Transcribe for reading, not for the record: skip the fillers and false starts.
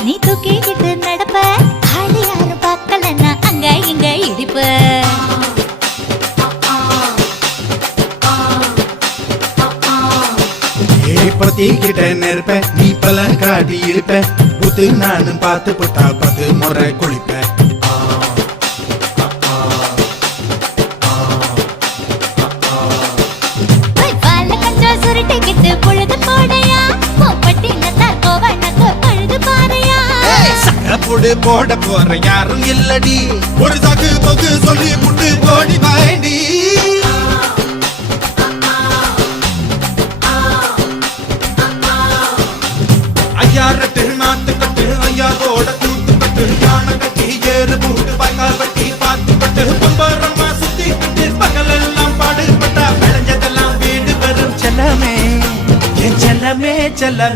நீ தூக்கிக்கிட்டு நடப்ப ஆளு யாரும் பார்க்கலன்னா அங்க இங்க இடிப்ப பத்திக்கிட்ட நெருப்ப நீ பல காட்டி இருப்ப புத்து நானும் பார்த்து புட்டா 10 முறை குளிப்பேன் சுருட்டிக்கிட்டு பொழுது போடையா பட்டி நத்தா கோவனக்கு பழுது பாறையா சகப்புடு போட போற யாரும் இல்லடி ஒரு சாக்கு போக்கு சொல்லி புட்டு போடி வாண்டி ஐயாரட்டு நாத்து கட்டு ஐயாவோட கூத்து கட்டு யானை கட்டி ஏறு பூட்டு பாய்க்கால் வட்டி பார்த்து கட்டு பொம்பரமா சுத்தி கட்டு பகல் எல்லாம் பாடுபட்டா விளைஞ்சதெல்லாம் வீடு வரும் செல்லமே என் செல்லமே செல்ல